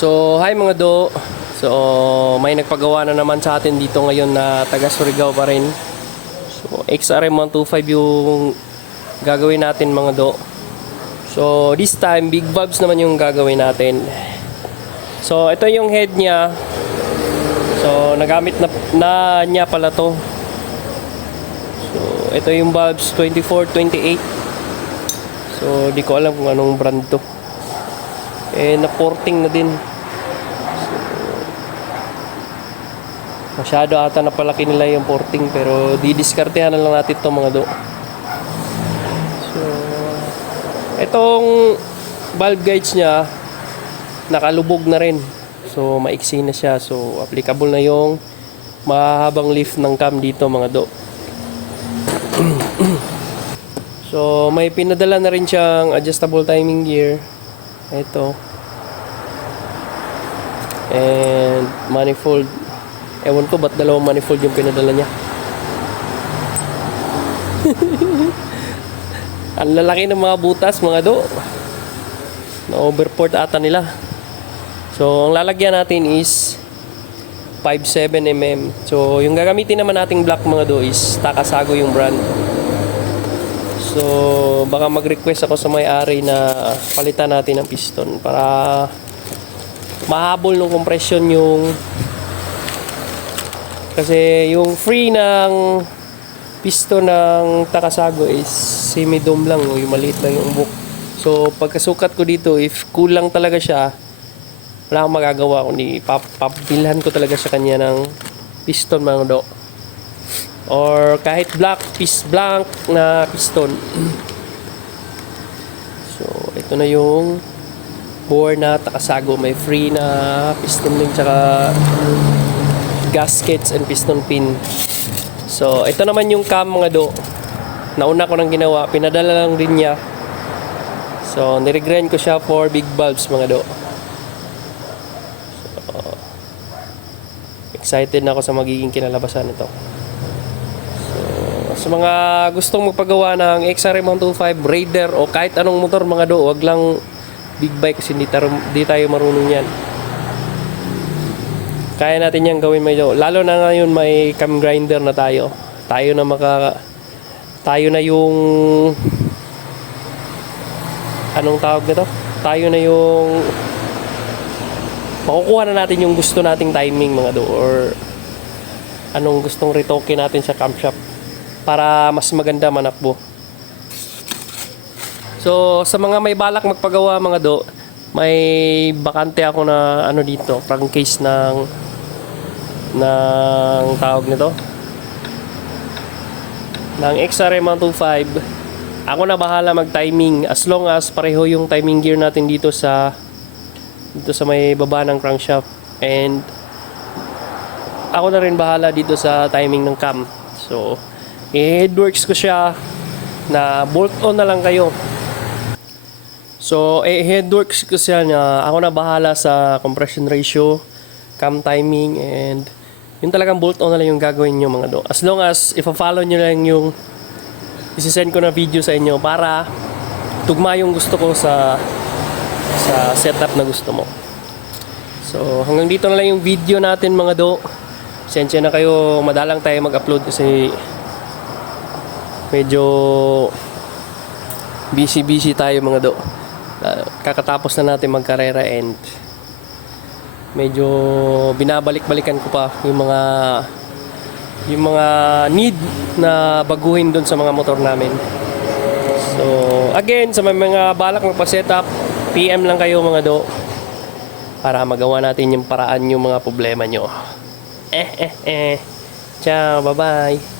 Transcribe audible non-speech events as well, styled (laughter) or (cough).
So, hi mga do. So, may nagpagawa na naman sa atin dito ngayon na taga Surigao pa rin. So, XRM 125 yung gagawin natin mga do. So, this time, big valves naman yung gagawin natin. So, ito yung head niya. So, nagamit na, na niya pala to. So, ito yung valves 24, 28. So, di ko alam kung anong brand to. Eh, na-porting na din. Masyado ata napalaki nila yung porting pero didiskartehan na lang natin to mga do. So, itong valve guides niya nakalubog na rin. So, maiksi na siya. So, applicable na yung mahabang lift ng cam dito mga do. (clears throat) So, may pinadala na rin siyang adjustable timing gear. Ito. And manifold. Ewan ko ba't dalawang manifold yung pinadala niya. (laughs) Ang lalaki ng mga butas, mga do. Na overport ata nila. So, ang lalagyan natin is 57mm. So, yung gagamitin naman nating black mga do is Takasago yung brand. So, baka mag-request ako sa may-ari na palitan natin ng piston para mahabol ng compression yung kasi yung free ng piston ng Takasago is semi-dome lang, o yung maliit lang yung book. So, pagkasukat ko dito, if kulang talaga siya, wala akong magagawa kundi pap pabilhan ko talaga sa kanya ng piston mga do. Or kahit black piece blank na piston. (clears throat) So ito na yung bore na takasago. May free na piston din tsaka gaskets and piston pin so ito naman yung cam mga do nauna ko nang ginawa pinadala lang din niya so niregrind ko siya for big bulbs mga do excited na ako sa magiging kinalabasan nito. So, sa mga gustong magpagawa ng XRM 125 Raider o kahit anong motor mga do, wag lang big bike kasi hindi, di tayo marunong yan. Kaya natin yan gawin medyo. Lalo na ngayon may cam grinder na tayo. Tayo na maka tayo na yung anong tawag nito? Tayo na yung makukuha na natin yung gusto nating timing mga do or anong gustong retoke natin sa camshop para mas maganda manakbo. So sa mga may balak magpagawa mga do, may bakante ako na ano dito, prang case ng ng tawag nito? Ng XRM 125 ako na bahala mag timing as long as pareho yung timing gear natin dito sa dito sa may baba ng crankshaft. And ako na rin bahala dito sa timing ng cam. So i-headworks ko siya na bolt on na lang kayo. So i-headworks ko siya na ako na bahala sa compression ratio cam timing and yun talagang bolt on na lang yung gagawin nyo mga do as long as ifa-follow nyo lang yung isisend ko na video sa inyo para tugma yung gusto ko sa sa setup na gusto mo. So, hanggang dito na lang yung video natin mga do. Sensya na kayo, madalang tayo mag-upload kasi medyo busy-busy tayo mga do. Ah, Kakatapos na natin magkarera and medyo binabalik-balikan ko pa yung mga yung mga need na baguhin doon sa mga motor namin. So, again, sa mga balak magpa-setup, PM lang kayo mga do para magawa natin yung paraan yung mga problema nyo. Eh, eh, eh. Ciao, bye-bye.